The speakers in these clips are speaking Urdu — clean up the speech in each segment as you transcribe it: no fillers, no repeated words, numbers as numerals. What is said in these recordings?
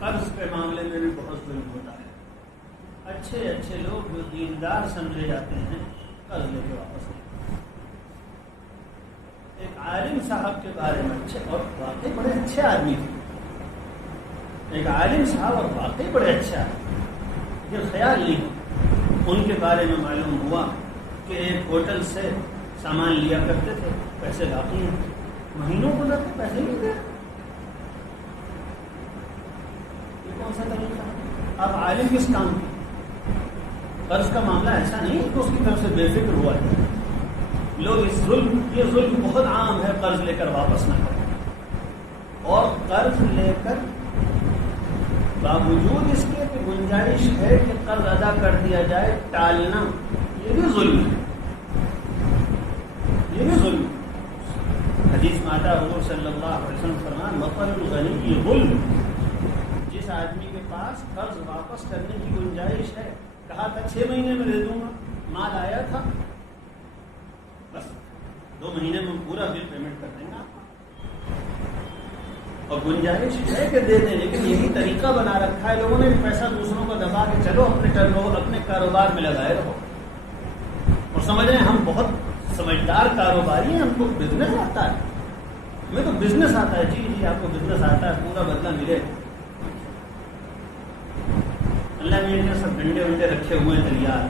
قرض کے معاملے میں بھی بہت ظلم ہوتا ہے. اچھے اچھے لوگ جو دیندار سمجھے جاتے ہیں قرض لے کے واپس نہیں. ایک عالم صاحب کے بارے میں اچھے اور واقعی بڑے اچھے آدمی تھے. ایک عالم صاحب اور واقعی بڑے اچھے آدمی، لیکن خیال نہیں ان کے بارے میں معلوم ہوا کہ ایک ہوٹل سے سامان لیا کرتے تھے، پیسے باقی ہیں، مہینوں گزرتے پیسے نہیں دے. یہ کون سا طریقہ؟ آپ عالم کس کام کی؟ قرض کا معاملہ ایسا نہیں کہ اس کی طرف سے بے فکر ہوا ہے. لوگ یہ ظلم بہت عام ہے، قرض لے کر واپس نہ کریں، اور قرض لے کر باوجود اس کے کہ گنجائش ہے کہ قرض ادا کر دیا جائے ٹالنا، یہ بھی ظلم ہے. یہ بھی ظلم. حدیث میں آتا حضور صلی اللہ علیہ وسلم فرمان مثل الغنی ظلم. جس آدمی کے پاس قرض واپس کرنے کی گنجائش ہے، کہا تھا 6 مہینے میں دے دوں گا، مال آیا تھا، بس 2 مہینے میں پورا بل پیمنٹ کر دیں گا، اور گنجائش ہے کہ دے دیں، لیکن یہی طریقہ بنا رکھا ہے لوگوں نے، پیسہ دوسروں کو دبا کے چلو اپنے ٹرن اوور اپنے کاروبار میں لگائے رہو، اور سمجھ رہے ہیں ہم بہت سمجھدار کاروباری ہیں، ہم کو بزنس آتا ہے، ہمیں تو بزنس آتا ہے. جی آپ کو بزنس آتا ہے، پورا بدلہ ملے. اللہ نے سب ڈنڈے ونڈے رکھے ہوئے ہیں تیار.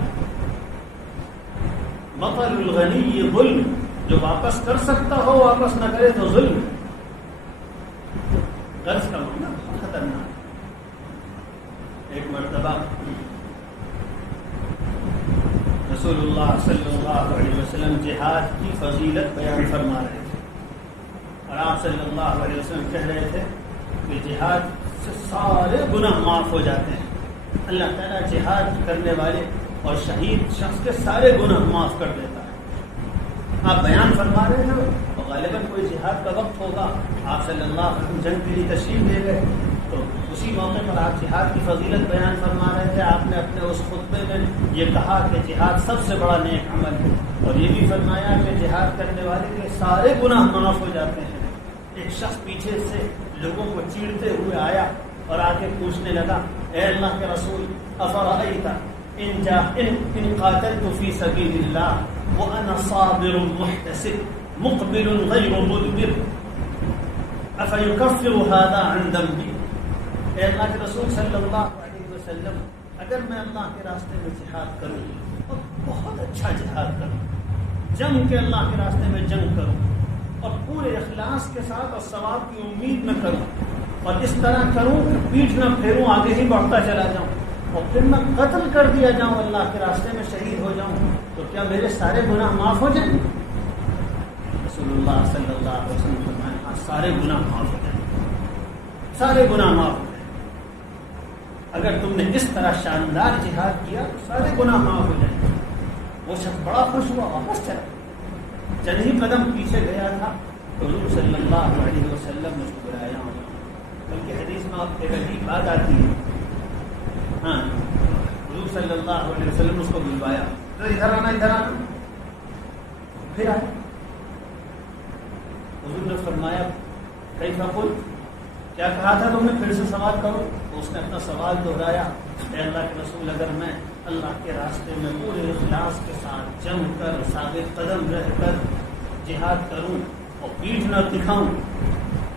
مثل الغنی ظلم، جو واپس کر سکتا ہو واپس نہ کرے تو ظلم. قرض کا معاملہ بہت خطرناک. ایک مرتبہ رسول اللہ صلی اللہ علیہ وسلم جہاد کی فضیلت بیان فرما رہے تھے، اور آپ صلی اللہ علیہ وسلم کہہ رہے تھے کہ جہاد سے سارے گناہ معاف ہو جاتے ہیں. اللہ تعالیٰ جہاد کرنے والے اور شہید شخص کے سارے گناہ معاف کر دیتا ہے. آپ بیان فرما رہے ہیں، اور غالباً کوئی جہاد کا وقت ہوگا، آپ صلی اللہ علیہ وسلم جنگ کے لیے تشریف لے گئے، تو اسی موقع پر آپ جہاد کی فضیلت بیان فرما رہے تھے. آپ نے اپنے اس خطبے میں یہ کہا کہ جہاد سب سے بڑا نیک عمل ہے، اور یہ بھی فرمایا کہ جہاد کرنے والے کے سارے گناہ معاف ہو جاتے ہیں. ایک شخص پیچھے سے لوگوں کو چیڑتے ہوئے آیا اور آ کے پوچھنے لگا، اے اللہ کے رسول، افرأیت ان قاتلت فی سبیل اللہ وانا صابر محتسب مقبل غیر مدبر افیکفر هذا عن ذنبی. اے اللہ کے رسول صلی اللہ علیہ وسلم، اگر میں اللہ کے راستے میں جہاد کروں اور بہت اچھا جہاد کروں، جنگ کے اللہ کے راستے میں جنگ کروں، اور پورے اخلاص کے ساتھ اور ثواب کی امید میں کروں، اور اس طرح کروں کہ پیٹھ نہ پھیروں، آگے ہی بڑھتا چلا جاؤں، اور پھر میں قتل کر دیا جاؤں، اللہ کے راستے میں شہید ہو جاؤں، تو کیا میرے سارے گناہ معاف ہو جائیں؟ رسول اللہ صلی اللہ علیہ وسلم فرمایا، ہاں سارے گناہ معاف ہو جائیں، سارے گناہ معاف ہو جائیں. اگر تم نے اس طرح شاندار جہاد کیا تو سارے گناہ معاف ہو جائیں. وہ شخص بڑا خوش ہوا، واپس چلا. چند ہی قدم پیچھے گیا تھا، حضور صلی اللہ علیہ وسلم نے اس کو بلایا. بلکہ حدیث میں آپ ایک عجیب بات آتی ہے، ہاں حضور صلی اللہ علیہ وسلم اس کو بلوایا، ادھر آنا ادھر آنا. پھر آئے، حضور نے فرمایا کیف قلت، کیا کہا تھا تم نے؟ پھر سے سوال کرو. تو اس نے اپنا سوال دہرایا، اے اللہ کے رسول، اگر میں اللہ کے راستے میں پورے اخلاص کے ساتھ جم کر ثابت قدم رہ کر جہاد کروں اور پیٹھ نہ دکھاؤں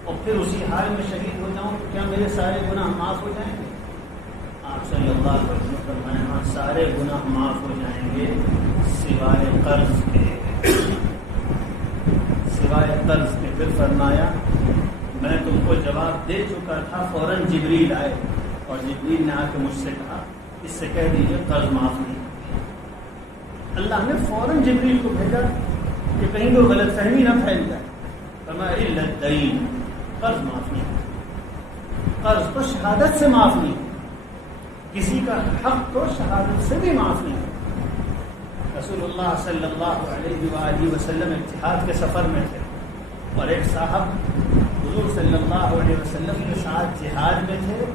اور پھر اسی حال میں شہید ہو جاؤں، تو کیا میرے سارے گناہ معاف ہو جائیں گے؟ آپ صلی اللہ علیہ وسلم فرمایا، ہاں سارے گناہ معاف ہو جائیں گے سوائے قرض کے، سوائے قرض کے. پھر فرمایا، میں تم کو جواب دے چکا تھا. فوراً جبریل آئے اور جبریل نے آ کے مجھ سے کہا، اس سے کہہ دیجیے قرض معاف نہیں. اللہ نے فوراً جبریل کو بھیجا کہ کہیں کوئی غلط فہمی نہ پھیل جائے. فرمایا الا الدین، قرض معاف نہیں. قرض تو شہادت سے معاف نہیں، کسی کا حق تو شہادت سے بھی معاف نہیں. رسول اللہ صلی اللہ علیہ وآلہ وسلم جہاد کے سفر میں تھے، اور ایک صاحب حضور صلی اللہ علیہ وسلم کے ساتھ جہاد میں تھے،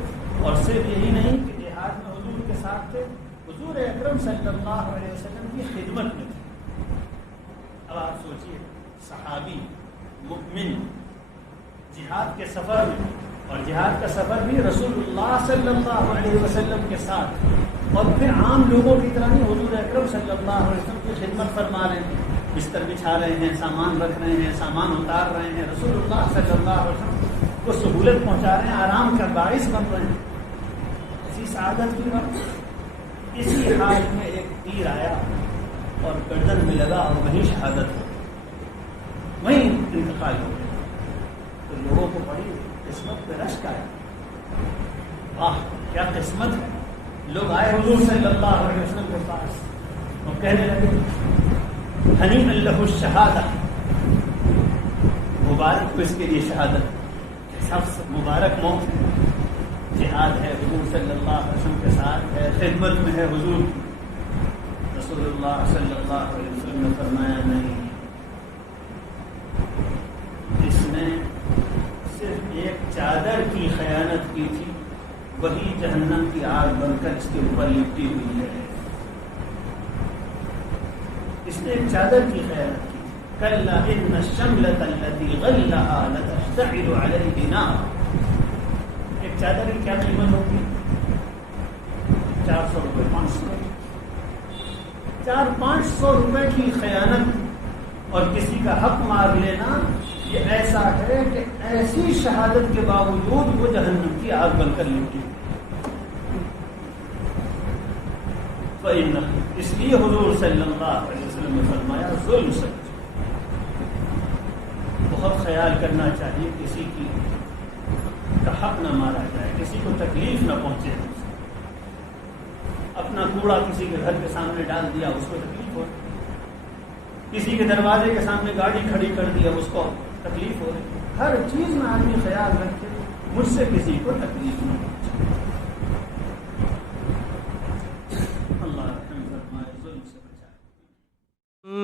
اور صرف یہی نہیں کہ جہاد میں حضور کے ساتھ تھے، حضور اکرم صلی اللہ علیہ وسلم کی خدمت میں تھے. اب آپ سوچئے، صحابی مؤمن جہاد کے سفر میں اور جہاد کا سفر بھی رسول اللہ صلی اللہ علیہ وسلم کے ساتھ، اور پھر عام لوگوں کی طرح نہیں، حضور اکرم صلی اللہ علیہ وسلم کی خدمت فرما رہے ہیں، بستر بچھا رہے ہیں، سامان رکھ رہے ہیں، سامان اتار رہے ہیں، رسول اللہ صلی اللہ علیہ وسلم کو سہولت پہنچا رہے ہیں، آرام کا باعث بن رہے ہیں. اسی سعادت کی وقت اسی حال میں ایک تیر آیا اور گردن میں لگا اور وہیں شہادت ہو، وہیں انتقال ہو گیا. تو لوگوں کو بڑی قسمت پہ رشک آیا، واہ کیا قسمت ہے. لوگ آئے حضور صلی اللہ علیہ وسلم کے پاس اور کہنے لگے ہنیئا لہ الشہادہ، مبارک ہو اس کے لیے شہادت، سب سے مبارک موت ہے، جہاد ہے، حضور صلی اللہ علیہ وسلم کے ساتھ ہے، خدمت میں ہے حضور. رسول اللہ صلی اللہ علیہ وسلم نے فرمایا نہیں، اس نے صرف ایک چادر کی خیانت کی تھی، وہی جہنم کی آگ بن کر اس کے اوپر لپٹی ہوئی ہے. اس نے ایک چادر کی خیانت کی. کلا ان الشملۃ التي غلها لتشتعل علیہ نار. ایک چادر کی کیا قیمت ہوتی ہے؟ 400 روپے، 500 400-500 روپے کی خیانت اور کسی کا حق مار لینا، یہ ایسا ہے کہ ایسی شہادت کے باوجود وہ جہنم کی آگ بن کر لپٹی. فَإِنَّ، اس لیے حضور صلی اللہ علیہ وسلم نے فرمایا ظلم سے بہت خیال کرنا چاہیے، کسی کی کا حق نہ مارا جائے، کسی کو تکلیف نہ پہنچے. اپنا کوڑا کسی کے گھر کے سامنے ڈال دیا، اس کو تکلیف ہو، کسی کے دروازے کے سامنے گاڑی کھڑی کر دیا، اس کو تکلیف ہو رہی. ہر چیز میں آدمی خیال رکھے مجھ سے کسی کو تکلیف نہ پہنچے. اللہ رحم فرمائے، ظلم سے بچائے.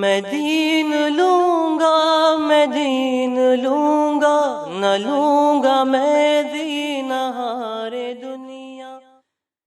میں دین لوں گا، میں دین لوں گا، نہ لوں گا میں دین ہارے دنیا.